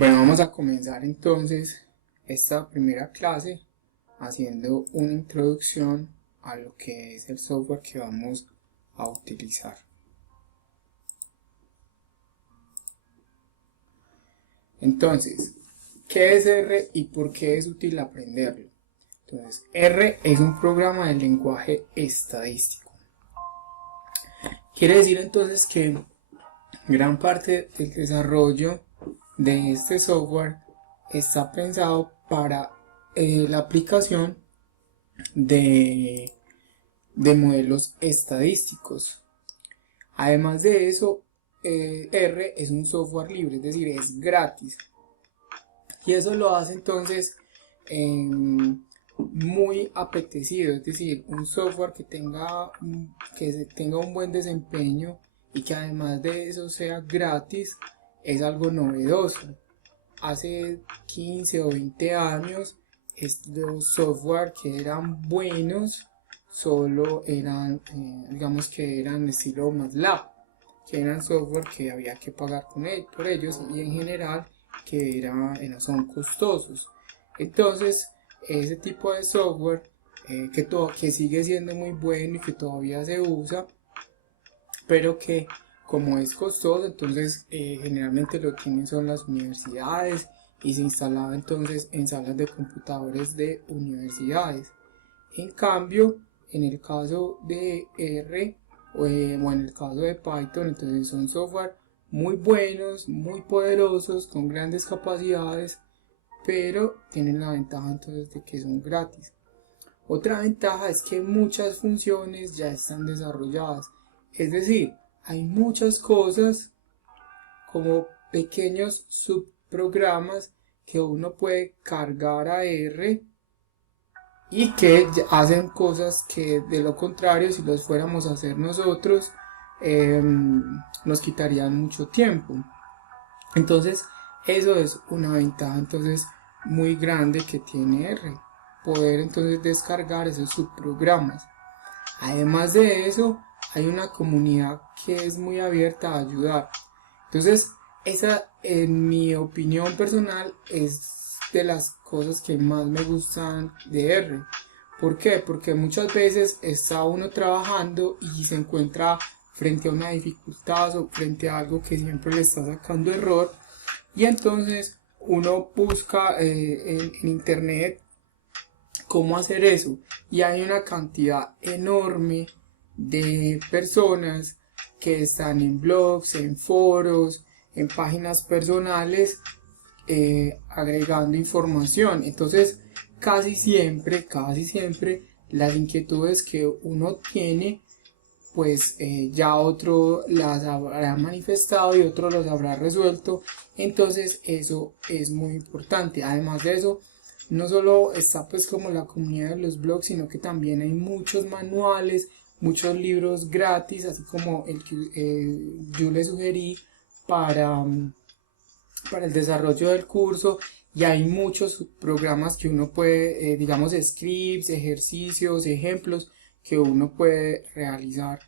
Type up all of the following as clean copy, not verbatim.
Bueno, vamos a comenzar entonces esta primera clase haciendo una introducción a lo que es el software que vamos a utilizar. Entonces, ¿qué es R y por qué es útil aprenderlo? Entonces, R es un programa de lenguaje estadístico. Quiere decir entonces que gran parte del desarrollo de este software está pensado para la aplicación de modelos estadísticos. Además de eso, R es un software libre, es decir, es gratis. Y eso lo hace entonces muy apetecido, es decir, un software que tenga un buen desempeño y que además de eso sea gratis, es algo novedoso. Hace 15 o 20 años los software que eran buenos solo eran, digamos que eran estilo MATLAB, que eran software que había que pagar por ellos y en general que son costosos. Entonces ese tipo de software que sigue siendo muy bueno y que todavía se usa, pero que como es costoso, entonces generalmente lo tienen son las universidades y se instalaba entonces en salas de computadores de universidades. En cambio, en el caso de R o en el caso de Python, entonces son software muy buenos, muy poderosos, con grandes capacidades, pero tienen la ventaja entonces de que son gratis. Otra ventaja es que muchas funciones ya están desarrolladas, es decir, hay muchas cosas como pequeños subprogramas que uno puede cargar a R y que hacen cosas que de lo contrario, si los fuéramos a hacer nosotros, nos quitarían mucho tiempo. Entonces eso es una ventaja entonces muy grande que tiene R, poder entonces descargar esos subprogramas. Además de eso, hay una comunidad que es muy abierta a ayudar. Entonces esa, en mi opinión personal, es de las cosas que más me gustan de R. ¿Por qué? Porque muchas veces está uno trabajando y se encuentra frente a una dificultad o frente a algo que siempre le está sacando error, y entonces uno busca en internet cómo hacer eso, y hay una cantidad enorme de personas que están en blogs, en foros, en páginas personales agregando información. Entonces casi siempre las inquietudes que uno tiene, pues ya otro las habrá manifestado y otro los habrá resuelto. Entonces eso es muy importante. Además de eso, no solo está pues como la comunidad de los blogs, sino que también hay muchos manuales, muchos libros gratis, así como el que yo le sugerí para el desarrollo del curso, y hay muchos programas que uno puede, digamos, scripts, ejercicios, ejemplos que uno puede realizar,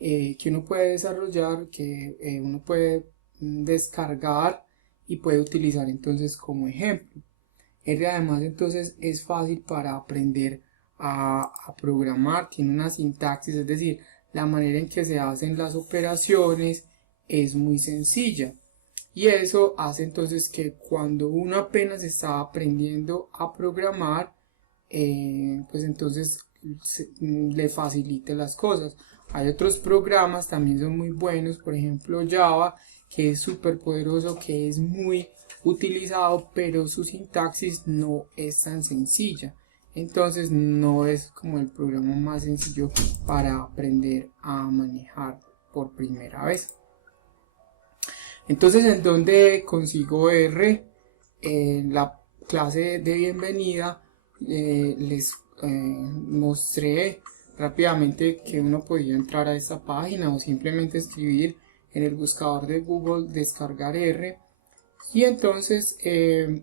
que uno puede desarrollar, que uno puede descargar y puede utilizar entonces como ejemplo. R además entonces es fácil para aprender a programar, tiene una sintaxis, es decir, la manera en que se hacen las operaciones es muy sencilla. Y eso hace entonces que cuando uno apenas está aprendiendo a programar, pues entonces le facilite las cosas. Hay otros programas también son muy buenos, por ejemplo Java, que es súper poderoso, que es muy utilizado, pero su sintaxis no es tan sencilla. Entonces no es como el programa más sencillo para aprender a manejar por primera vez. Entonces, ¿en dónde consigo R? En la clase de bienvenida les mostré rápidamente que uno podía entrar a esta página o simplemente escribir en el buscador de Google descargar R, y entonces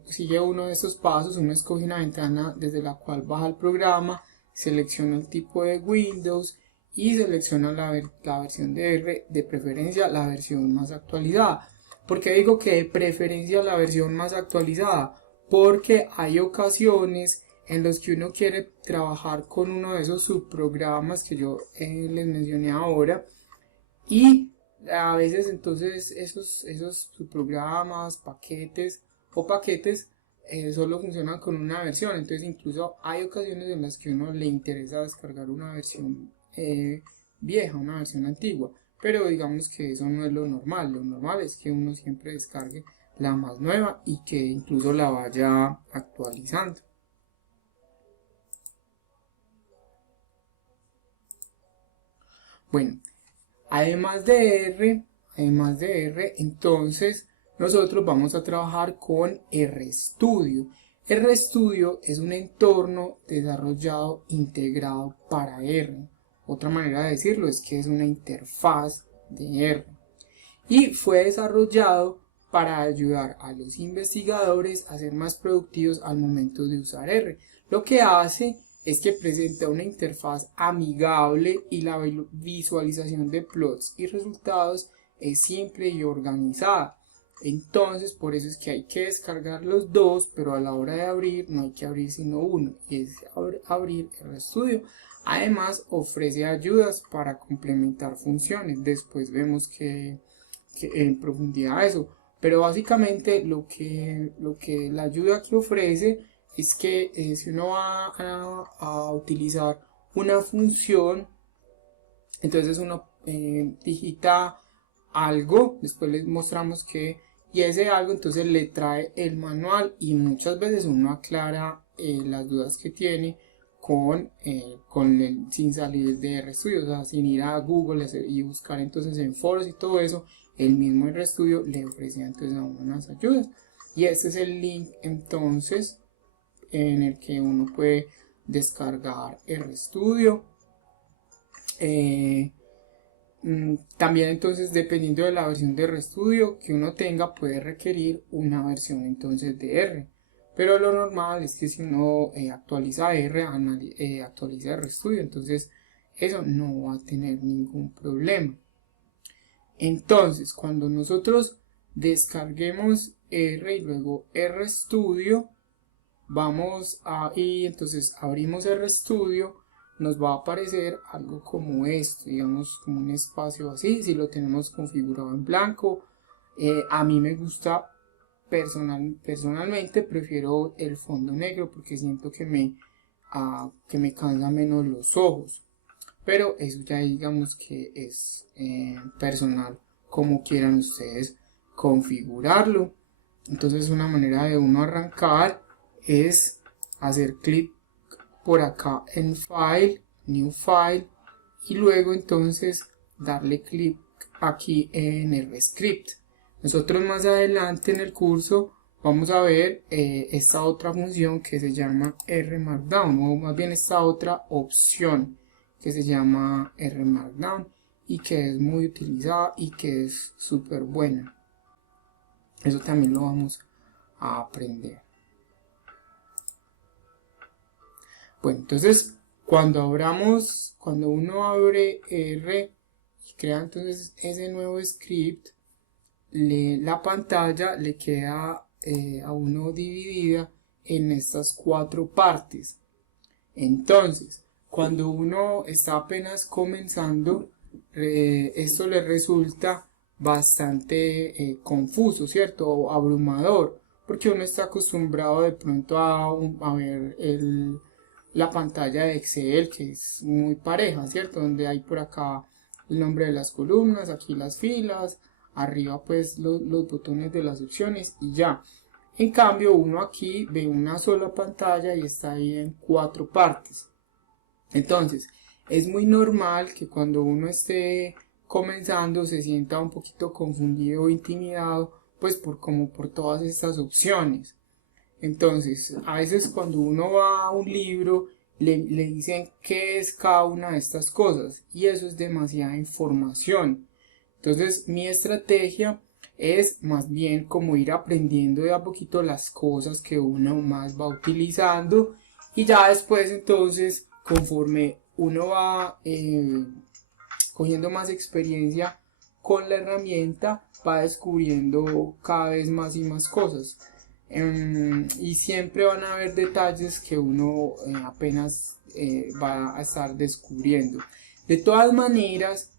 sigue uno de estos pasos. Uno escoge una ventana desde la cual baja el programa, selecciona el tipo de Windows y selecciona la versión de R, de preferencia la versión más actualizada. ¿Por qué digo que de preferencia la versión más actualizada? Porque hay ocasiones en los que uno quiere trabajar con uno de esos subprogramas que yo les mencioné ahora, y a veces entonces esos subprogramas, paquetes solo funcionan con una versión. Entonces incluso hay ocasiones en las que a uno le interesa descargar una versión vieja, una versión antigua, pero digamos que eso no es lo normal. Lo normal es que uno siempre descargue la más nueva y que incluso la vaya actualizando. Bueno, además de R, entonces nosotros vamos a trabajar con RStudio. RStudio es un entorno desarrollado integrado para R. Otra manera de decirlo es que es una interfaz de R. Y fue desarrollado para ayudar a los investigadores a ser más productivos al momento de usar R. Lo que hace es que presenta una interfaz amigable y la visualización de plots y resultados es simple y organizada. Entonces, por eso es que hay que descargar los dos, pero a la hora de abrir no hay que abrir sino uno, y es abrir RStudio. Además, ofrece ayudas para complementar funciones. Después vemos que en profundidad eso, pero básicamente lo que la ayuda que ofrece es que si uno va a utilizar una función, entonces uno digita algo, después les mostramos que, y ese algo entonces le trae el manual, y muchas veces uno aclara las dudas que tiene sin salir de RStudio, o sea, sin ir a Google y buscar entonces en foros y todo eso. El mismo RStudio le ofrecía entonces a uno unas ayudas, y este es el link entonces en el que uno puede descargar RStudio. También entonces, dependiendo de la versión de RStudio que uno tenga, puede requerir una versión entonces de R, pero lo normal es que si uno actualiza R, actualiza RStudio, entonces eso no va a tener ningún problema. Entonces, cuando nosotros descarguemos R y luego RStudio, y entonces abrimos RStudio, nos va a aparecer algo como esto, digamos como un espacio así, si lo tenemos configurado en blanco. A mí me gusta, personalmente prefiero el fondo negro porque siento que me cansa menos los ojos, pero eso ya digamos que es personal, como quieran ustedes configurarlo. Entonces una manera de uno arrancar es hacer clic por acá en File, New File, y luego entonces darle clic aquí en el script. Nosotros más adelante en el curso vamos a ver esta otra función que se llama RMarkdown, o más bien esta otra opción que se llama RMarkdown y que es muy utilizada y que es súper buena. Eso también lo vamos a aprender. Bueno, entonces cuando uno abre R y crea entonces ese nuevo script, la pantalla le queda a uno dividida en estas 4 partes. Entonces, cuando uno está apenas comenzando, esto le resulta bastante confuso, ¿cierto? O abrumador, porque uno está acostumbrado de pronto a ver la pantalla de Excel, que es muy pareja, ¿cierto? Donde hay por acá el nombre de las columnas, aquí las filas, arriba pues los botones de las opciones y ya. En cambio uno aquí ve una sola pantalla y está ahí en 4 partes. Entonces es muy normal que cuando uno esté comenzando se sienta un poquito confundido o intimidado, pues por todas estas opciones. Entonces, a veces cuando uno va a un libro, le dicen qué es cada una de estas cosas, y eso es demasiada información. Entonces, mi estrategia es más bien como ir aprendiendo de a poquito las cosas que uno más va utilizando, y ya después entonces, conforme uno va cogiendo más experiencia con la herramienta, va descubriendo cada vez más y más cosas. Y siempre van a haber detalles que uno apenas va a estar descubriendo. De todas maneras,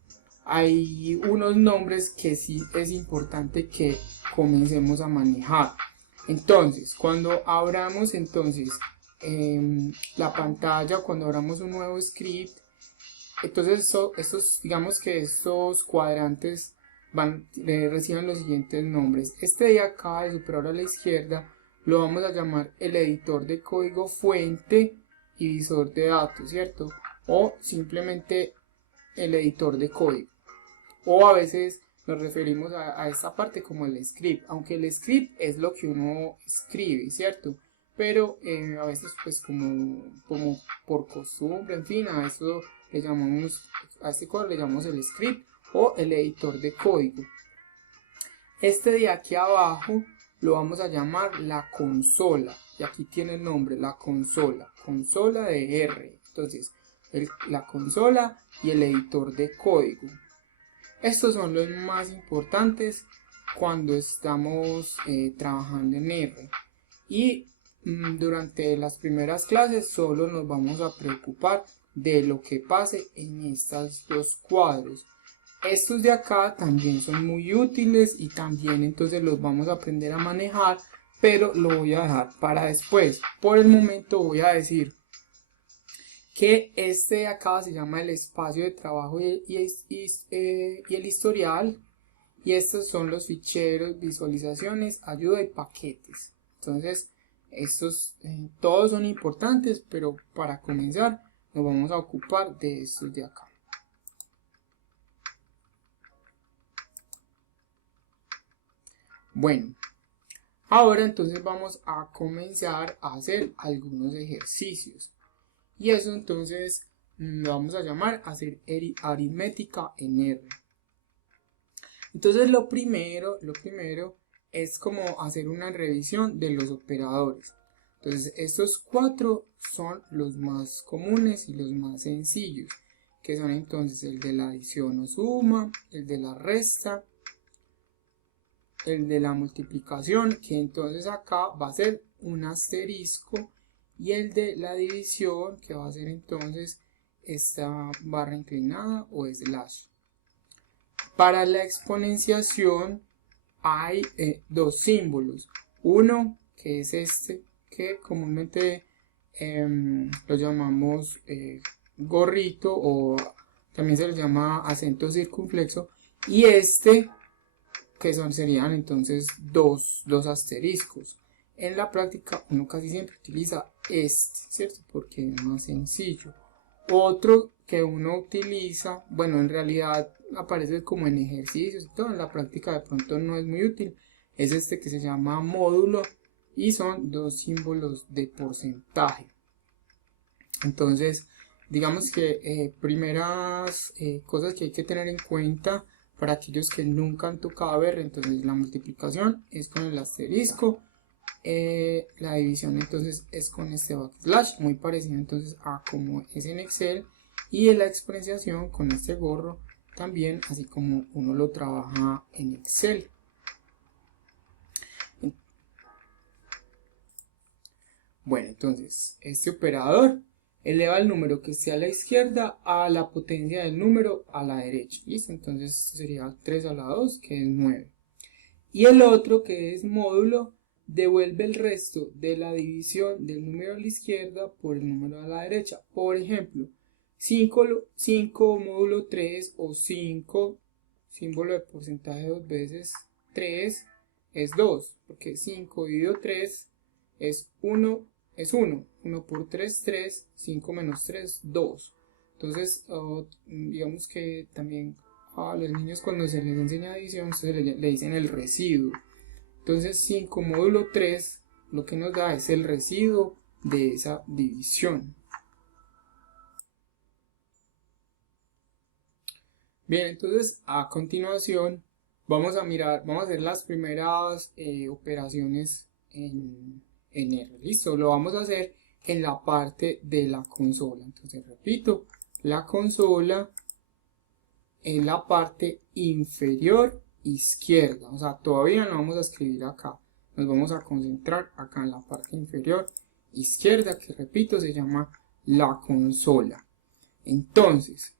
hay unos nombres que sí es importante que comencemos a manejar. Entonces, cuando abramos la pantalla, cuando abramos un nuevo script, entonces digamos que estos cuadrantes reciben los siguientes nombres. Este de acá, de superior a la izquierda, lo vamos a llamar el editor de código fuente y visor de datos, ¿cierto? O simplemente el editor de código. O a veces nos referimos a esta parte como el script, aunque el script es lo que uno escribe, ¿cierto? Pero a veces pues como por costumbre, en fin, a eso le llamamos, a este código le llamamos el script o el editor de código. Este de aquí abajo lo vamos a llamar la consola, y aquí tiene el nombre, la consola de R. Entonces la consola y el editor de código. Estos son los más importantes cuando estamos trabajando en R. Y durante las primeras clases solo nos vamos a preocupar de lo que pase en estos dos cuadros. Estos de acá también son muy útiles y también entonces los vamos a aprender a manejar, pero lo voy a dejar para después. Por el momento voy a decir que este de acá se llama el espacio de trabajo y el historial, y estos son los ficheros, visualizaciones, ayuda y paquetes. Entonces estos todos son importantes, pero para comenzar nos vamos a ocupar de estos de acá. Bueno, ahora entonces vamos a comenzar a hacer algunos ejercicios. Y eso entonces lo vamos a llamar hacer aritmética en R. Entonces lo primero es como hacer una revisión de los operadores. Entonces estos cuatro son los más comunes y los más sencillos, que son entonces el de la adición o suma, el de la resta, el de la multiplicación, que entonces acá va a ser un asterisco, y el de la división, que va a ser entonces esta barra inclinada o slash. Para la exponenciación hay dos símbolos. Uno que es este, que comúnmente lo llamamos gorrito, o también se le llama acento circunflexo, y este que serían entonces dos asteriscos. En la práctica uno casi siempre utiliza este, ¿cierto? Porque es más sencillo. Otro que uno utiliza, bueno, en realidad aparece como en ejercicios y todo, en la práctica de pronto no es muy útil, es este que se llama módulo, y son dos símbolos de porcentaje. Entonces, digamos que primeras cosas que hay que tener en cuenta para aquellos que nunca han tocado ver, entonces la multiplicación es con el asterisco, la división entonces es con este backslash, muy parecido entonces a como es en Excel, y la exponenciación con este gorro también, así como uno lo trabaja en Excel. Bueno, entonces este operador eleva el número que esté a la izquierda a la potencia del número a la derecha. ¿Listo? Entonces sería 3 a la 2, que es 9. Y el otro, que es módulo, devuelve el resto de la división del número a la izquierda por el número a la derecha. Por ejemplo, 5 módulo 3 o 5, símbolo de porcentaje 2 veces 3 es 2, porque 5 dividido 3 es 1. Es 1 por 3, 3, 5 menos 3, 2. Entonces, digamos que también a los niños cuando se les enseña división, le dicen el residuo. Entonces, 5 módulo 3, lo que nos da es el residuo de esa división. Bien, entonces a continuación vamos a hacer las primeras operaciones en R. Listo, lo vamos a hacer en la parte de la consola. Entonces repito, la consola en la parte inferior izquierda. O sea, todavía no vamos a escribir acá. Nos vamos a concentrar acá en la parte inferior izquierda, que repito, se llama la consola. Entonces,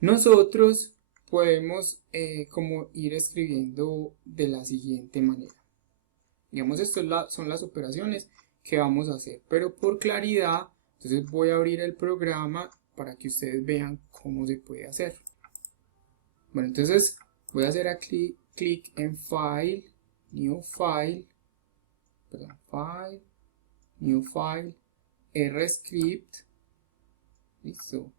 nosotros podemos como ir escribiendo de la siguiente manera. Digamos, estas son las operaciones que vamos a hacer, pero por claridad, entonces voy a abrir el programa para que ustedes vean cómo se puede hacer. Bueno, entonces voy a hacer aquí clic en File, New File, perdón, File, New File, RScript, listo.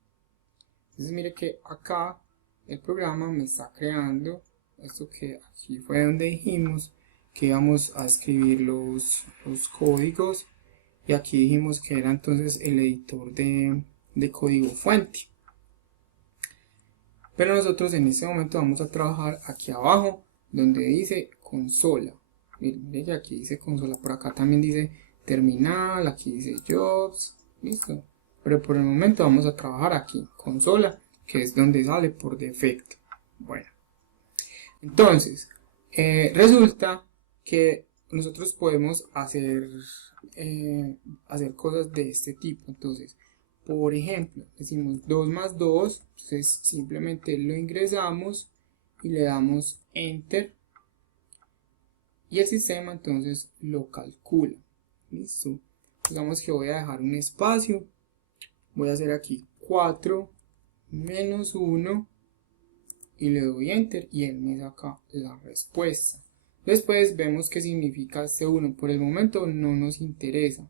Entonces mire que acá el programa me está creando esto, que aquí fue donde dijimos que íbamos a escribir los códigos, y aquí dijimos que era entonces el editor de código fuente. Pero nosotros en este momento vamos a trabajar aquí abajo donde dice consola. Miren que aquí dice consola, por acá también dice terminal, aquí dice jobs, listo. Pero por el momento vamos a trabajar aquí, consola, que es donde sale por defecto. Bueno, entonces resulta que nosotros podemos hacer cosas de este tipo. Entonces, por ejemplo, decimos 2 más 2, entonces simplemente lo ingresamos y le damos enter y el sistema entonces lo calcula. Listo. Digamos que voy a dejar un espacio, voy a hacer aquí 4 menos 1 y le doy enter y él me saca la respuesta. Después vemos qué significa este 1. Por el momento no nos interesa.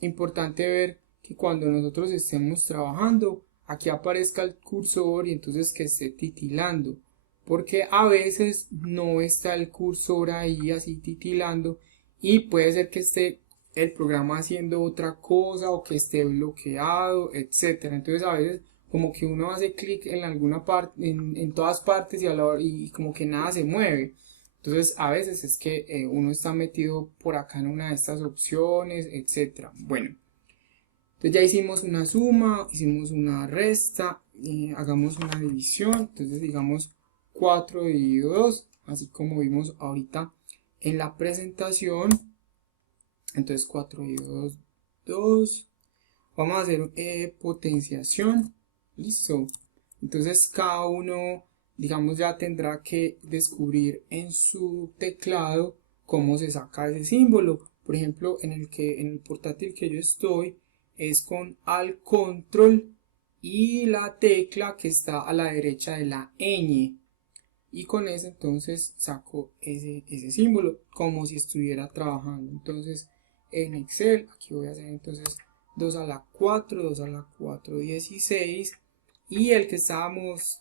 Importante ver que cuando nosotros estemos trabajando, aquí aparezca el cursor y entonces que esté titilando, porque a veces no está el cursor ahí así titilando y puede ser que esté el programa haciendo otra cosa o que esté bloqueado, etcétera. Entonces a veces como que uno hace clic en alguna parte, en todas partes, y como que nada se mueve. Entonces a veces es que uno está metido por acá en una de estas opciones, etcétera. Bueno, entonces ya hicimos una suma, hicimos una resta, hagamos una división. Entonces digamos 4 dividido 2, así como vimos ahorita en la presentación. Entonces 4 dividido 2, 2. Vamos a hacer potenciación. Listo. Entonces cada uno, digamos, ya tendrá que descubrir en su teclado cómo se saca ese símbolo. Por ejemplo, en el portátil que yo estoy es con Alt Control y la tecla que está a la derecha de la ñ, y con eso entonces saco ese símbolo como si estuviera trabajando. Entonces en Excel aquí voy a hacer entonces 2 a la 4, 2 a la 4, 16, y el que estábamos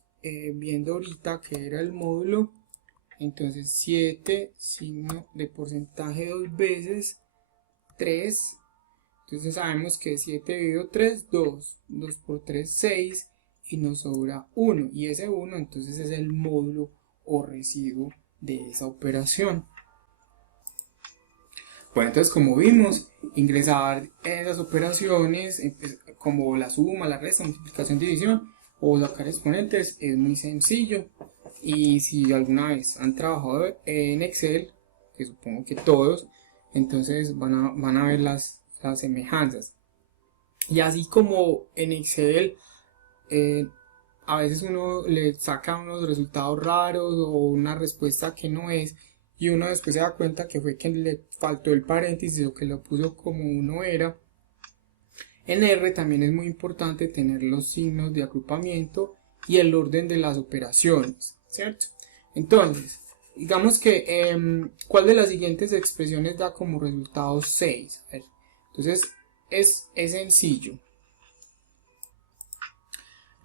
viendo ahorita, que era el módulo, entonces 7, signo de porcentaje 2 veces 3, entonces sabemos que 7 dividido 3, 2, 2 por 3, 6, y nos sobra 1, y ese 1 entonces es el módulo o residuo de esa operación. Bueno, entonces como vimos, ingresar esas operaciones como la suma, la resta, multiplicación, división o sacar exponentes es muy sencillo. Y si alguna vez han trabajado en Excel, que supongo que todos, entonces van a ver las semejanzas. Y así como en Excel a veces uno le saca unos resultados raros o una respuesta que no es, y uno después se da cuenta que fue que le faltó el paréntesis o que lo puso como uno era. En R también es muy importante tener los signos de agrupamiento y el orden de las operaciones, ¿cierto? Entonces, digamos que ¿cuál de las siguientes expresiones da como resultado 6? A ver, entonces es sencillo.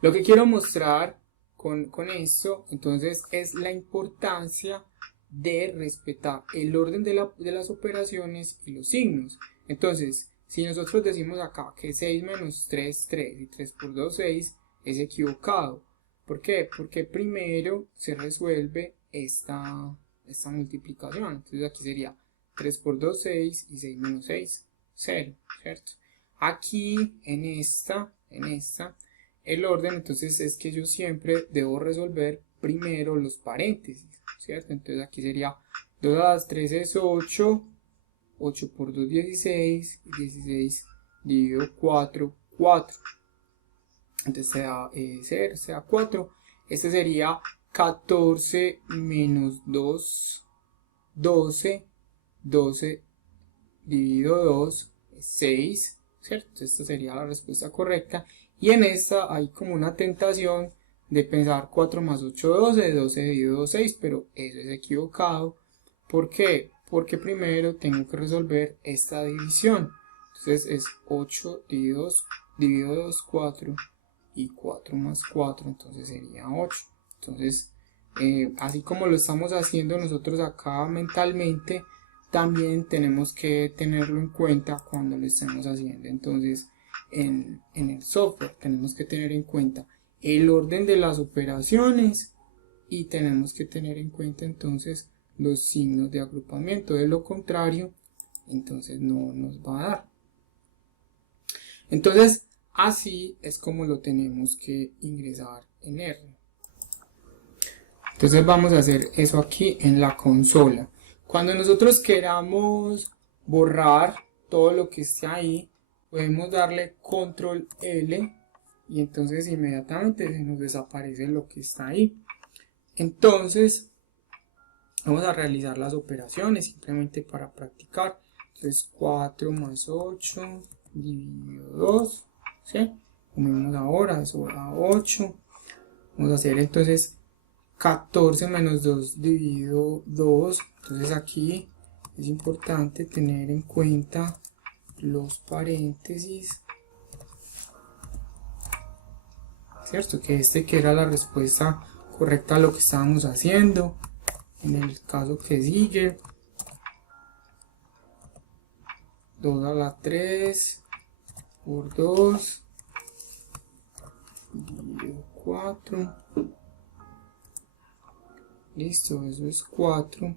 Lo que quiero mostrar con esto entonces es la importancia de respetar el orden de las operaciones y los signos. Entonces, si nosotros decimos acá que 6 menos 3, 3 y 3 por 2, 6, es equivocado. ¿Por qué? Porque primero se resuelve esta multiplicación. Entonces aquí sería 3 por 2, 6, y 6 menos 6, 0, ¿cierto? Aquí en esta el orden entonces es que yo siempre debo resolver primero los paréntesis, ¿cierto? Entonces aquí sería 2 a las 3 es 8, 8 por 2 16, 16 dividido 4, 4. Entonces se da 0, se da 4. Este sería 14 menos 2, 12, 12 dividido 2 es 6, ¿cierto? Esta sería la respuesta correcta. Y en esta hay como una tentación de pensar 4 más 8, 12, 12 dividido 2, 6, pero eso es equivocado. ¿Por qué? Porque primero tengo que resolver esta división. Entonces es 8 dividido 2, 4, y 4 más 4, entonces sería 8. Entonces, así como lo estamos haciendo nosotros acá mentalmente, también tenemos que tenerlo en cuenta cuando lo estemos haciendo. Entonces, en el software tenemos que tener en cuenta el orden de las operaciones y tenemos que tener en cuenta entonces los signos de agrupamiento. De lo contrario, entonces no nos va a dar. Entonces, así es como lo tenemos que ingresar en R. Entonces vamos a hacer eso aquí en la consola. Cuando nosotros queramos borrar todo lo que esté ahí, podemos darle control L y entonces inmediatamente se nos desaparece lo que está ahí. Entonces vamos a realizar las operaciones simplemente para practicar. Entonces 4 más 8 dividido 2, ¿sí? Como vemos ahora, eso da 8. Vamos a hacer entonces 14 menos 2 dividido 2. Entonces aquí es importante tener en cuenta los paréntesis, ¿cierto? Que que era la respuesta correcta a lo que estábamos haciendo. En el caso que sigue, 2 a la 3 por 2 dividido 4. Listo, eso es 4.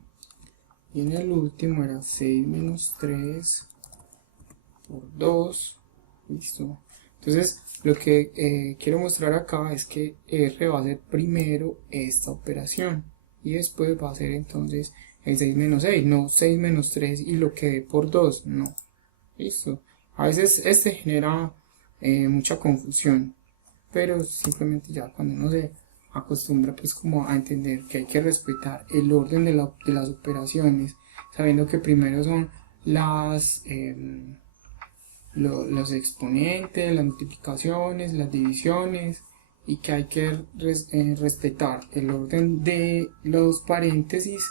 Y en el último era 6 menos 3 por 2. Listo. Entonces, lo que quiero mostrar acá es que R va a hacer primero esta operación. Y después va a ser entonces el 6 menos 6. No 6 menos 3 y lo que dé por 2. No. Listo. A veces este genera mucha confusión. Pero simplemente ya cuando uno se acostumbra pues como a entender que hay que respetar el orden de las operaciones, sabiendo que primero son los exponentes, las multiplicaciones, las divisiones, y que hay que respetar el orden de los paréntesis,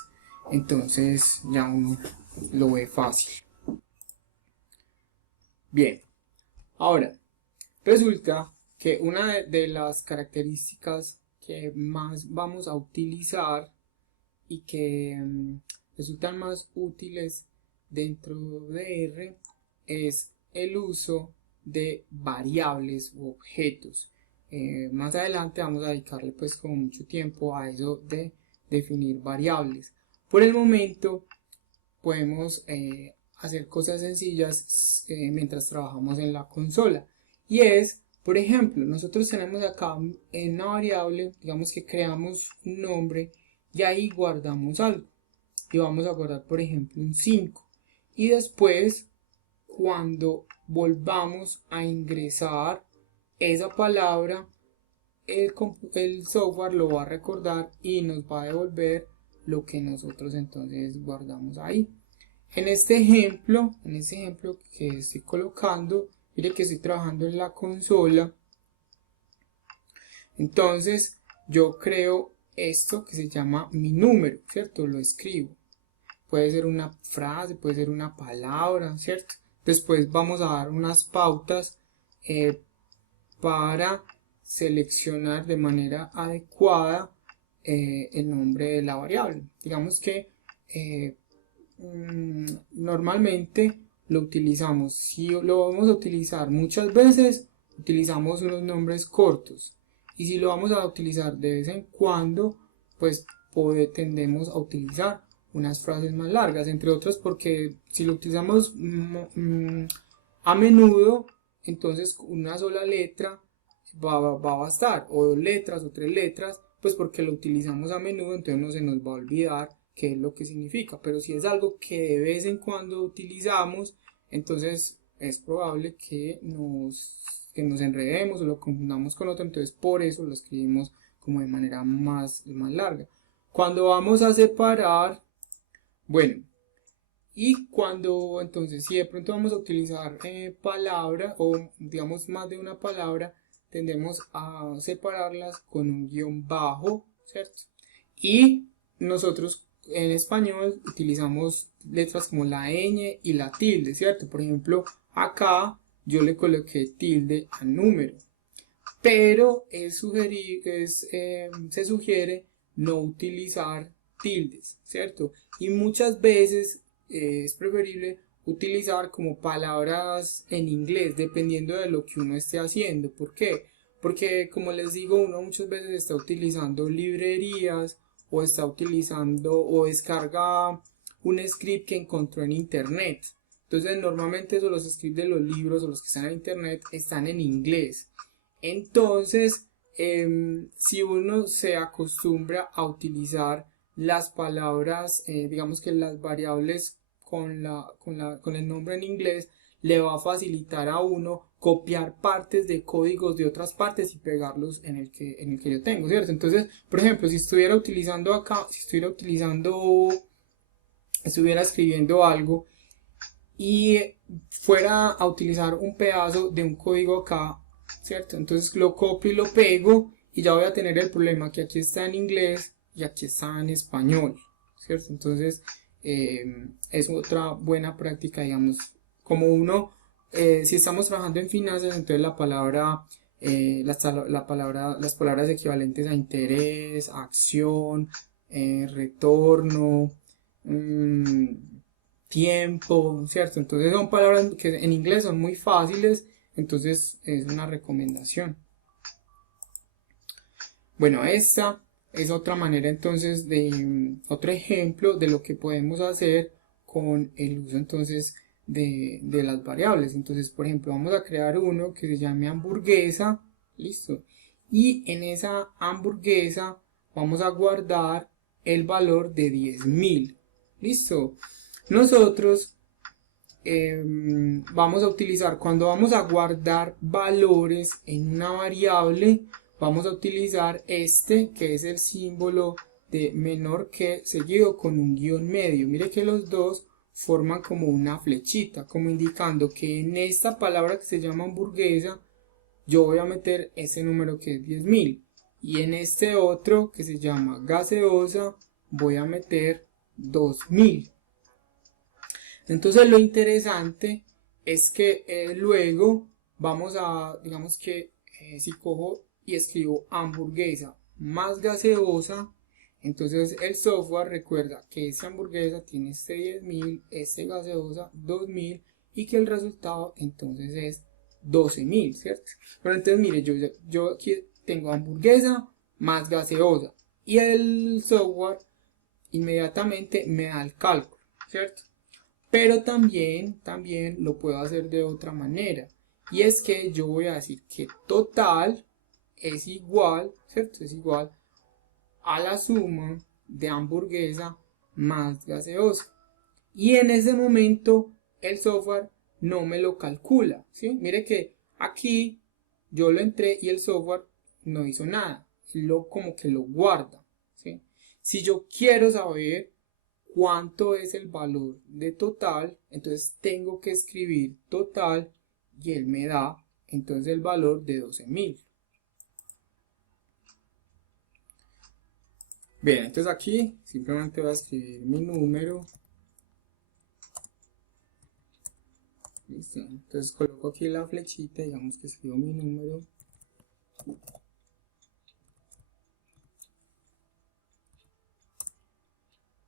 entonces ya uno lo ve fácil. Bien, ahora resulta que una de las características que más vamos a utilizar y que resultan más útiles dentro de R es el uso de variables u objetos. Más adelante vamos a dedicarle pues como mucho tiempo a eso de definir variables. Por el momento podemos hacer cosas sencillas mientras trabajamos en la consola, y es, por ejemplo, nosotros tenemos acá en una variable, digamos que creamos un nombre y ahí guardamos algo y vamos a guardar por ejemplo un 5, y después cuando volvamos a ingresar esa palabra, el software lo va a recordar y nos va a devolver lo que nosotros entonces guardamos ahí. En este ejemplo que estoy colocando, mire que estoy trabajando en la consola. Entonces yo creo esto que se llama mi número, ¿cierto? Lo escribo. Puede ser una frase, puede ser una palabra, ¿cierto? Después vamos a dar unas pautas para seleccionar de manera adecuada el nombre de la variable. Digamos que normalmente lo utilizamos, si lo vamos a utilizar muchas veces, utilizamos unos nombres cortos, y si lo vamos a utilizar de vez en cuando, pues tendemos a utilizar unas frases más largas, entre otras porque si lo utilizamos a menudo, entonces una sola letra va a bastar, o 2 letras o 3 letras, pues porque lo utilizamos a menudo, entonces no se nos va a olvidar qué es lo que significa. Pero si es algo que de vez en cuando utilizamos, entonces es probable que nos enredemos o lo confundamos con otro, entonces por eso lo escribimos como de manera más larga. Cuando vamos a separar, bueno, y cuando entonces si de pronto vamos a utilizar palabra o digamos más de una palabra, tendemos a separarlas con un guión bajo, ¿cierto? Y nosotros en español utilizamos letras como la ñ y la tilde, ¿cierto? Por ejemplo, acá yo le coloqué tilde al número, pero se sugiere no utilizar tildes, ¿cierto? Y muchas veces es preferible utilizar como palabras en inglés, dependiendo de lo que uno esté haciendo. ¿Por qué? Porque como les digo, uno muchas veces está utilizando librerías o está utilizando o descarga un script que encontró en internet. Entonces normalmente los scripts de los libros o los que están en internet están en inglés. Entonces, si uno se acostumbra a utilizar las palabras, digamos que las variables con el nombre en inglés, le va a facilitar a uno copiar partes de códigos de otras partes y pegarlos en el que yo tengo, ¿cierto? Entonces, por ejemplo, si estuviera utilizando acá, estuviera escribiendo algo y fuera a utilizar un pedazo de un código acá, ¿cierto? Entonces lo copio y lo pego y ya voy a tener el problema que aquí está en inglés y aquí está en español, ¿cierto? Entonces es otra buena práctica, digamos, como uno, si estamos trabajando en finanzas, entonces la palabra, las palabras equivalentes a interés, acción, retorno, tiempo, ¿cierto? Entonces son palabras que en inglés son muy fáciles, entonces es una recomendación. Bueno, esta es otra manera entonces otro ejemplo de lo que podemos hacer con el uso entonces de las variables. Entonces, por ejemplo, vamos a crear uno que se llame hamburguesa, listo. Y en esa hamburguesa vamos a guardar el valor de 10.000, listo. Nosotros vamos a utilizar, cuando vamos a guardar valores en una variable, vamos a utilizar este que es el símbolo de menor que seguido con un guión medio. Mire que los dos forman como una flechita, como indicando que en esta palabra que se llama hamburguesa yo voy a meter ese número que es 10.000 y en este otro que se llama gaseosa voy a meter 2.000. Entonces lo interesante es que luego vamos a, digamos que si cojo y escribo hamburguesa más gaseosa, entonces el software recuerda que esta hamburguesa tiene este 10.000, este gaseosa 2.000 y que el resultado entonces es 12.000, ¿cierto? Pero entonces mire, yo aquí tengo hamburguesa más gaseosa y el software inmediatamente me da el cálculo, ¿cierto? Pero también lo puedo hacer de otra manera. Y es que yo voy a decir que total es igual, ¿cierto? Es igual a la suma de hamburguesa más gaseosa. Y en ese momento el software no me lo calcula, ¿sí? Mire que aquí yo lo entré y el software no hizo nada. Como que lo guarda, ¿sí? Si yo quiero saber cuánto es el valor de total, entonces tengo que escribir total y él me da entonces el valor de 12.000. Bien, entonces aquí simplemente voy a escribir mi número. Listo. Entonces coloco aquí la flechita, digamos que escribo mi número.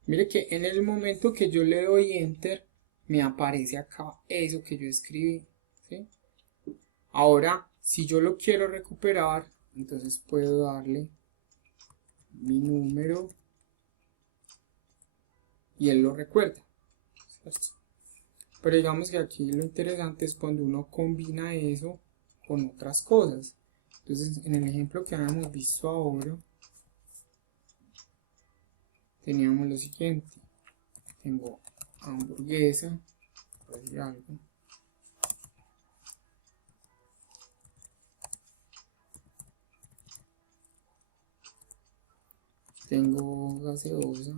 Mire que en el momento que yo le doy enter, me aparece acá eso que yo escribí, ¿sí? Ahora, si yo lo quiero recuperar, entonces puedo darle mi número y él lo recuerda, ¿cierto? Pero digamos que aquí lo interesante es cuando uno combina eso con otras cosas. Entonces, en el ejemplo que habíamos visto ahora, teníamos lo siguiente. Tengo hamburguesa, por decir algo. Tengo gaseosa.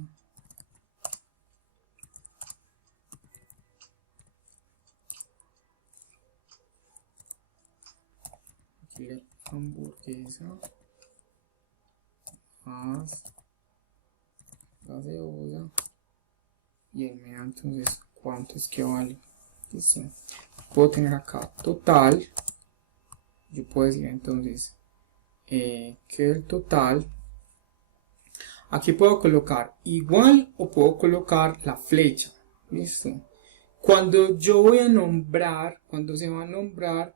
Aquí hamburguesa más gaseosa. Y él me da entonces cuánto es que vale. Listo. Puedo tener acá total. Yo puedo decir entonces que el total. Aquí puedo colocar igual o puedo colocar la flecha. Listo. Cuando yo voy a nombrar, cuando se va a nombrar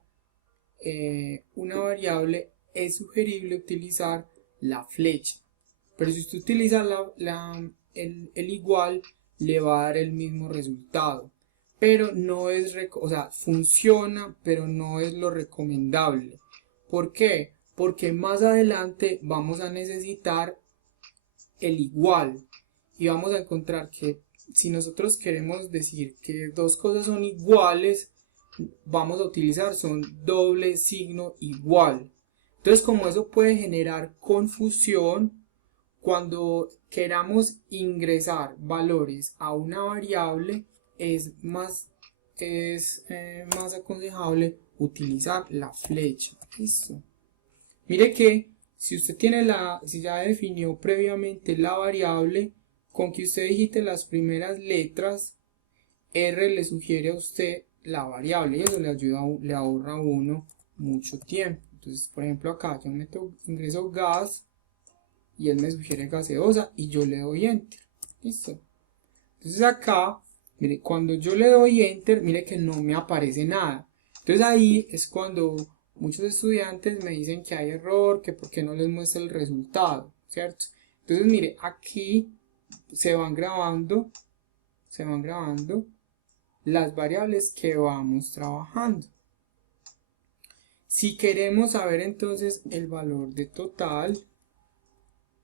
una variable, es sugerible utilizar la flecha. Pero si usted utiliza el igual, le va a dar el mismo resultado. Pero no es, o sea, funciona, pero no es lo recomendable. ¿Por qué? Porque más adelante vamos a necesitar el igual y vamos a encontrar que si nosotros queremos decir que dos cosas son iguales, vamos a utilizar son doble signo igual. Entonces, como eso puede generar confusión, cuando queramos ingresar valores a una variable, es más aconsejable utilizar la flecha. Listo. Mire que si usted si ya definió previamente la variable, con que usted digite las primeras letras, R le sugiere a usted la variable y eso le ahorra a uno mucho tiempo. Entonces, por ejemplo, acá yo ingreso gas y él me sugiere gaseosa y yo le doy enter. Listo. Entonces acá, mire, cuando yo le doy enter, mire que no me aparece nada. Entonces ahí es cuando muchos estudiantes me dicen que hay error, que por qué no les muestra el resultado, ¿cierto? Entonces mire, aquí se van grabando las variables que vamos trabajando. Si queremos saber entonces el valor de total,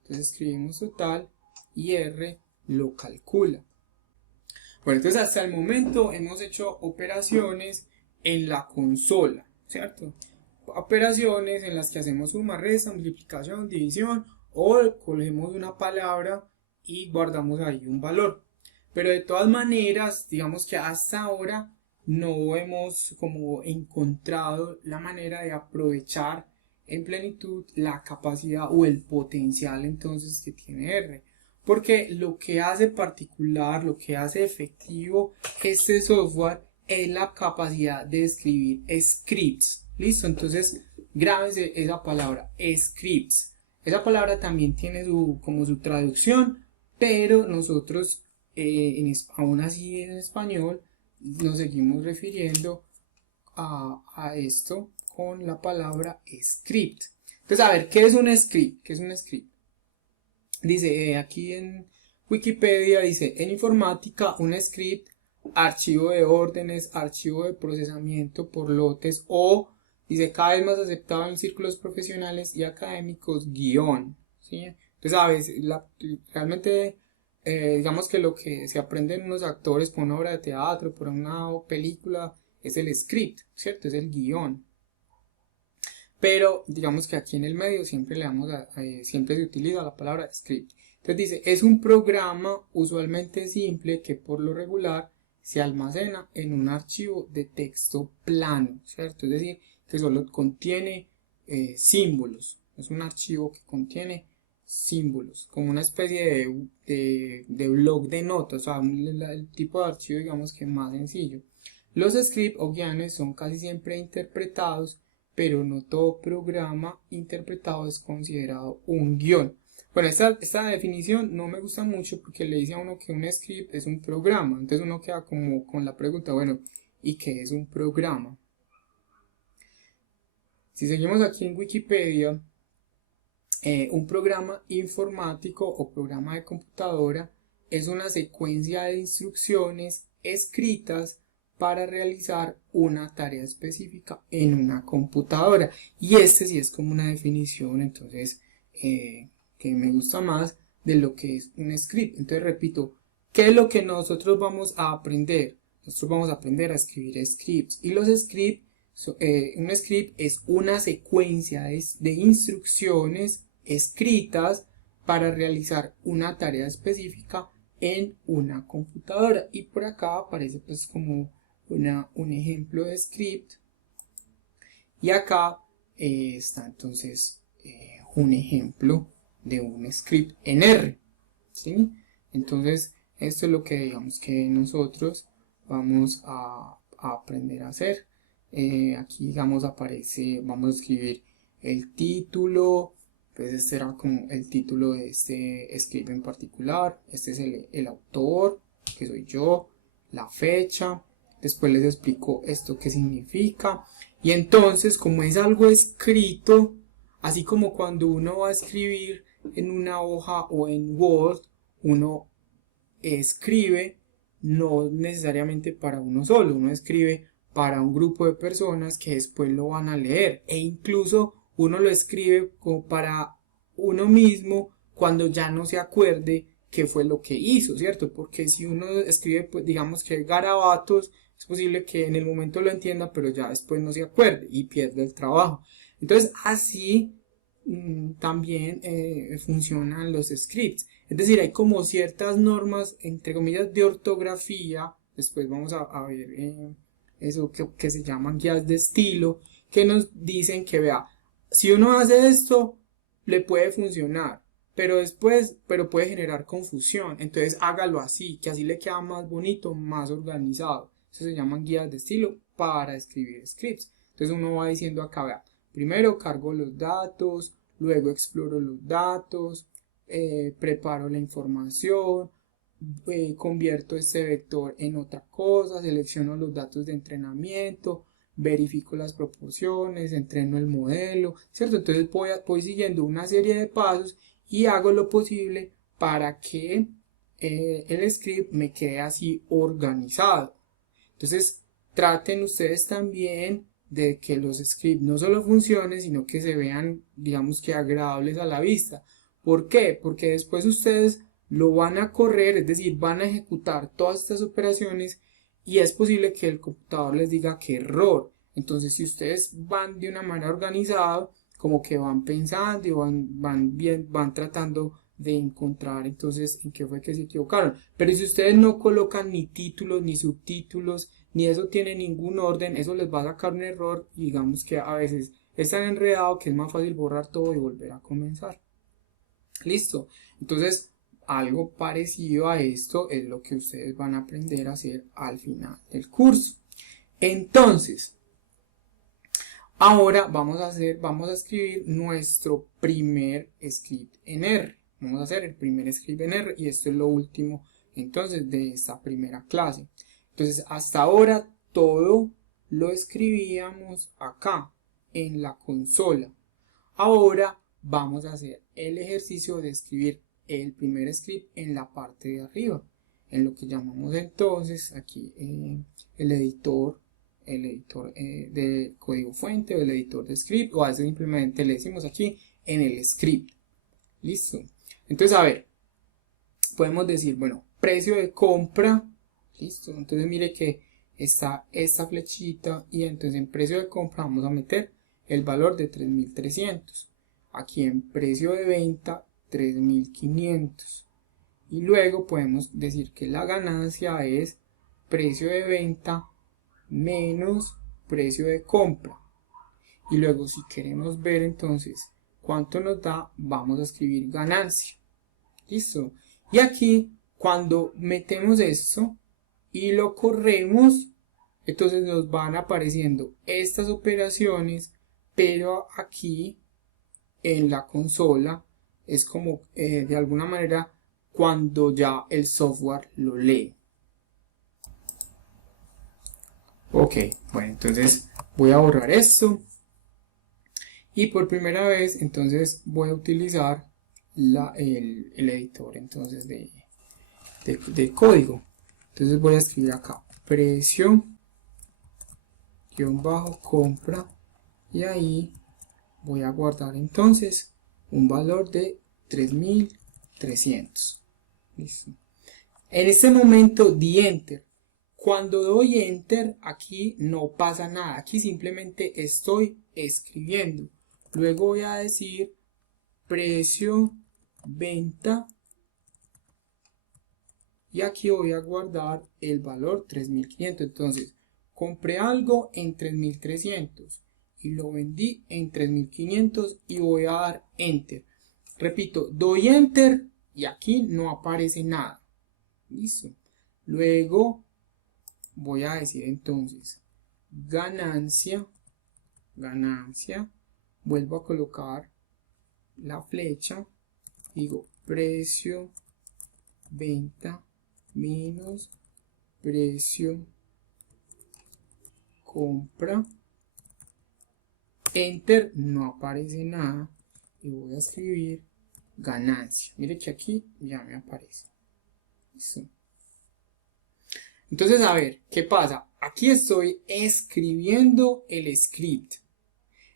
entonces escribimos total y R lo calcula. Bueno, entonces hasta el momento hemos hecho operaciones en la consola, ¿cierto? Operaciones en las que hacemos suma, resta, multiplicación, división o cogemos una palabra y guardamos ahí un valor. Pero de todas maneras, digamos que hasta ahora no hemos como encontrado la manera de aprovechar en plenitud la capacidad o el potencial entonces que tiene R. Porque lo que hace particular, lo que hace efectivo este software es la capacidad de escribir scripts. ¿Listo? Entonces, grábense esa palabra, scripts. Esa palabra también tiene como su traducción, pero nosotros, aún así en español, nos seguimos refiriendo a esto con la palabra script. Entonces, a ver, ¿qué es un script? ¿Qué es un script? Dice aquí en Wikipedia, dice en informática un script, archivo de órdenes, archivo de procesamiento por lotes o, dice, cada vez más aceptado en círculos profesionales y académicos, guión, ¿sí? Entonces a veces realmente digamos que lo que se aprende en unos actores por una obra de teatro, por una película, es el script, ¿cierto? Es el guión. Pero digamos que aquí en el medio siempre siempre se utiliza la palabra script. Entonces dice, es un programa usualmente simple que por lo regular se almacena en un archivo de texto plano, ¿cierto? Es decir, que solo contiene símbolos. Es un archivo que contiene símbolos, como una especie de blog de notas, o sea, el tipo de archivo digamos que más sencillo. Los scripts o guiones son casi siempre interpretados, pero no todo programa interpretado es considerado un guión. Bueno, esta definición no me gusta mucho porque le dice a uno que un script es un programa. Entonces uno queda como con la pregunta, bueno, ¿y qué es un programa? Si seguimos aquí en Wikipedia, un programa informático o programa de computadora es una secuencia de instrucciones escritas para realizar una tarea específica en una computadora. Y este sí es como una definición, entonces, que me gusta más, de lo que es un script. Entonces repito, ¿qué es lo que nosotros vamos a aprender? Nosotros vamos a aprender a escribir scripts, y los scripts, un script es una secuencia de instrucciones escritas para realizar una tarea específica en una computadora. Y por acá aparece pues como un ejemplo de script, y acá está entonces un ejemplo de un script en R, ¿sí? Entonces esto es lo que digamos que nosotros vamos a aprender a hacer. Aquí digamos aparece, vamos a escribir el título, pues este era como el título de este script en particular. Este es el autor, que soy yo, la fecha, después les explico esto qué significa. Y entonces, como es algo escrito, así como cuando uno va a escribir en una hoja o en Word, uno escribe no necesariamente para uno solo, uno escribe para un grupo de personas que después lo van a leer, e incluso uno lo escribe como para uno mismo cuando ya no se acuerde qué fue lo que hizo, ¿cierto? Porque si uno escribe, pues digamos que garabatos, es posible que en el momento lo entienda, pero ya después no se acuerde y pierde el trabajo. Entonces así también funcionan los scripts. Es decir, hay como ciertas normas, entre comillas, de ortografía. Después vamos a ver eso que se llaman guías de estilo, que nos dicen que, vea, si uno hace esto, le puede funcionar, pero después, puede generar confusión. Entonces hágalo así, que así le queda más bonito, más organizado. Eso se llaman guías de estilo para escribir scripts. Entonces uno va diciendo acá, vea, primero cargo los datos, luego exploro los datos, preparo la información, convierto este vector en otra cosa, selecciono los datos de entrenamiento, verifico las proporciones, entreno el modelo, ¿cierto? Entonces voy siguiendo una serie de pasos y hago lo posible para que el script me quede así organizado. Entonces traten ustedes también de que los scripts no solo funcionen, sino que se vean, digamos que agradables a la vista. ¿Por qué? Porque después ustedes lo van a correr, es decir, van a ejecutar todas estas operaciones y es posible que el computador les diga que error. Entonces, si ustedes van de una manera organizada, como que van pensando y van tratando de encontrar entonces en qué fue que se equivocaron. Pero si ustedes no colocan ni títulos ni subtítulos, ni eso tiene ningún orden, eso les va a sacar un error, y digamos que a veces es tan enredado que es más fácil borrar todo y volver a comenzar. Listo. Entonces, algo parecido a esto es lo que ustedes van a aprender a hacer al final del curso. Entonces, ahora vamos a escribir nuestro primer script en R. Vamos a hacer el primer script en R, y esto es lo último entonces de esta primera clase. Entonces, hasta ahora todo lo escribíamos acá en la consola. Ahora vamos a hacer el ejercicio de escribir el primer script en la parte de arriba, en lo que llamamos entonces aquí el editor de código fuente, o el editor de script, o a veces simplemente le decimos aquí en el script. Listo. Entonces, a ver, podemos decir, bueno, precio de compra. Listo. Entonces mire que está esta flechita, y entonces en precio de compra vamos a meter el valor de 3.300. Aquí en precio de venta 3.500. Y luego podemos decir que la ganancia es precio de venta menos precio de compra. Y luego, si queremos ver entonces cuánto nos da, vamos a escribir ganancia. Listo. Y aquí, cuando metemos esto y lo corremos, entonces nos van apareciendo estas operaciones, pero aquí en la consola es como de alguna manera cuando ya el software lo lee. Ok, bueno, entonces voy a borrar esto, y por primera vez entonces voy a utilizar el editor entonces de código. Entonces voy a escribir acá precio compra, y ahí voy a guardar entonces un valor de 3.300. 300. Listo. En este momento di enter. Cuando doy enter, aquí no pasa nada. Aquí simplemente estoy escribiendo. Luego voy a decir precio, venta. Y aquí voy a guardar el valor 3500. Entonces, compré algo en 3300 y lo vendí en 3500 y voy a dar enter. Repito, doy enter y aquí no aparece nada. Listo. Luego voy a decir entonces ganancia, vuelvo a colocar la flecha, digo precio, venta, menos precio, compra, enter, no aparece nada y voy a escribir ganancia. Mire que aquí ya me aparece. ¿Listo? Entonces, a ver, ¿qué pasa? Aquí estoy escribiendo el script.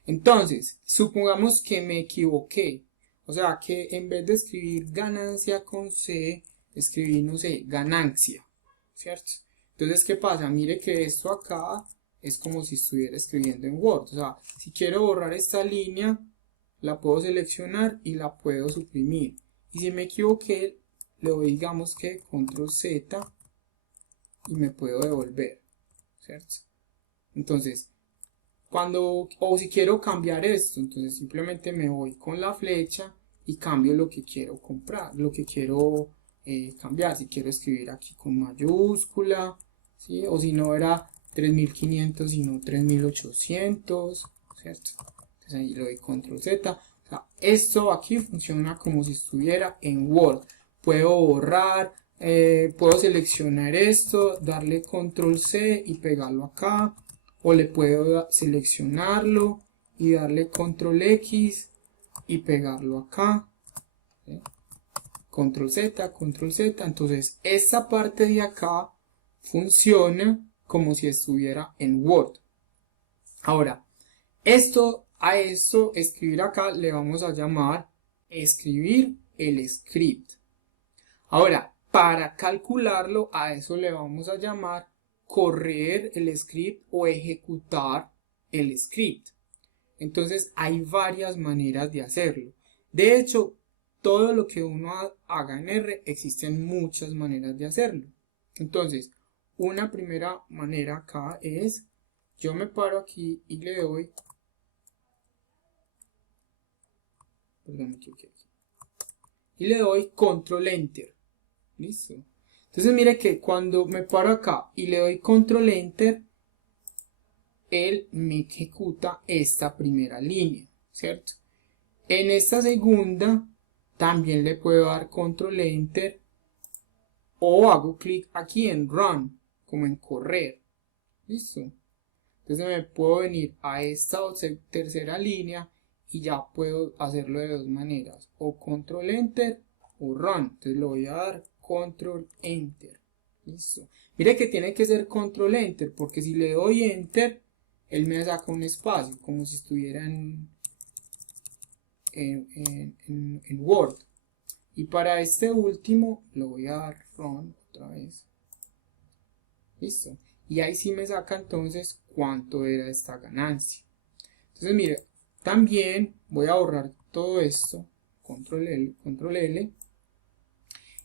Entonces, supongamos que me equivoqué. O sea, que en vez de escribir ganancia con C, escribí, no sé, ganancia. ¿Cierto? Entonces, ¿qué pasa? Mire que esto acá es como si estuviera escribiendo en Word. O sea, si quiero borrar esta línea, la puedo seleccionar y la puedo suprimir. Y si me equivoqué, le doy, digamos que Control Z y me puedo devolver. ¿Cierto? Entonces, o si quiero cambiar esto, entonces simplemente me voy con la flecha y cambio lo que quiero comprar, lo que quiero cambiar. Si quiero escribir aquí con mayúscula, ¿sí? O si no era 3500 sino 3800, ¿cierto? Entonces ahí le doy control Z. O sea, esto aquí funciona como si estuviera en Word. Puedo borrar, puedo seleccionar esto, darle control C y pegarlo acá. O le puedo seleccionarlo y darle control X y pegarlo acá. ¿Sí? Control Z, control Z. Entonces esta parte de acá funciona como si estuviera en Word. Ahora, a esto, escribir acá, le vamos a llamar escribir el script. Ahora, para calcularlo, a eso le vamos a llamar correr el script o ejecutar el script. Entonces hay varias maneras de hacerlo. De hecho, todo lo que uno haga en R, existen muchas maneras de hacerlo. Entonces, una primera manera acá es, yo me paro aquí y le doy, perdón, me equivoqué aquí, y le doy control enter. Listo. Entonces mire que cuando me paro acá y le doy control enter, él me ejecuta esta primera línea, ¿cierto? En esta segunda también le puedo dar control enter o hago clic aquí en run, como en correr. Listo. Entonces me puedo venir a esta tercera línea y ya puedo hacerlo de dos maneras, o control enter o run. Entonces lo voy a dar control enter. Listo. Mire que tiene que ser control enter, porque si le doy enter, él me saca un espacio, como si estuviera en Word. Y para este último lo voy a dar run otra vez. Listo. Y ahí sí me saca entonces cuánto era esta ganancia. Entonces mire, también voy a borrar todo esto, control L,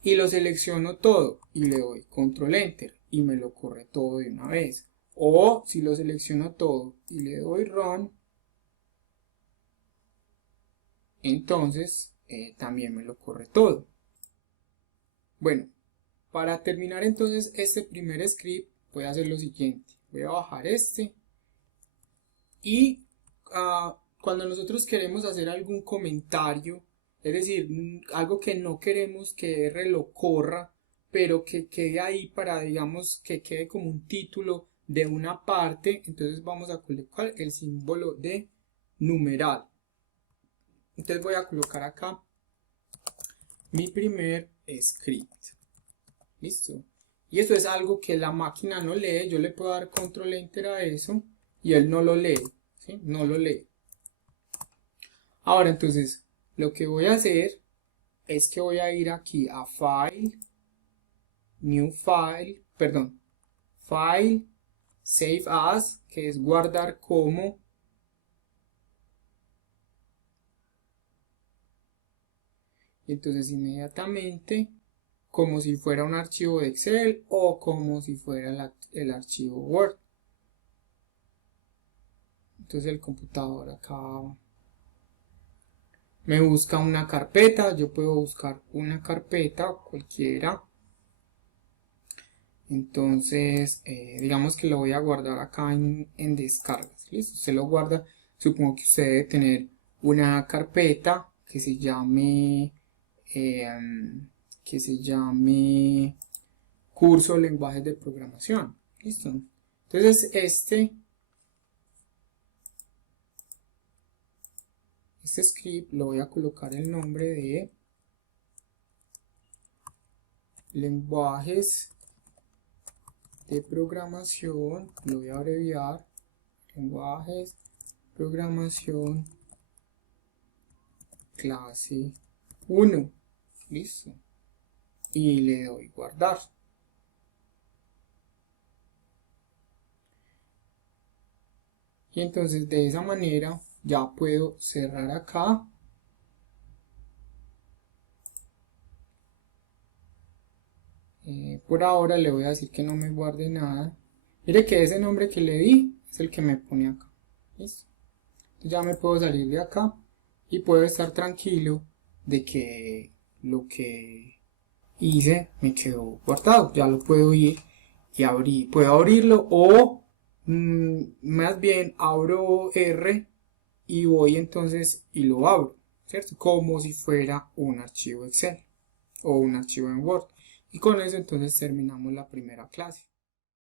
y lo selecciono todo y le doy control enter y me lo corre todo de una vez. O si lo selecciono todo y le doy run, entonces también me lo corre todo. Bueno, para terminar entonces este primer script voy a hacer lo siguiente. Voy a bajar este y cuando nosotros queremos hacer algún comentario, es decir, algo que no queremos que R lo corra, pero que quede ahí para, digamos, que quede como un título de una parte, entonces vamos a colocar el símbolo de numeral. Entonces voy a colocar acá mi primer script. Listo. Y eso es algo que la máquina no lee. Yo le puedo dar control enter a eso y él no lo lee. ¿Sí? No lo lee. Ahora entonces lo que voy a hacer es que voy a ir aquí a File, New File, perdón, File, Save As, que es guardar como. Y entonces inmediatamente, como si fuera un archivo de Excel o como si fuera el archivo Word. Entonces el computador acá me busca una carpeta, yo puedo buscar una carpeta cualquiera. Entonces digamos que lo voy a guardar acá en descargas. ¿Listo? Usted lo guarda, supongo que usted debe tener una carpeta que se llame curso de lenguajes de programación. ¿Listo? Entonces este script lo voy a colocar el nombre de lenguajes de programación, lo voy a abreviar, lenguajes programación clase 1. Listo, y le doy guardar. Y entonces de esa manera ya puedo cerrar acá. Por ahora le voy a decir que no me guarde nada. Mire que ese nombre que le di es el que me pone acá. ¿Listo? Entonces ya me puedo salir de acá y puedo estar tranquilo de que lo que hice me quedó guardado. Ya lo puedo ir y abrir. Puedo abrirlo o más bien abro R y voy entonces y lo abro, ¿cierto? Como si fuera un archivo Excel o un archivo en Word. Y con eso entonces terminamos la primera clase.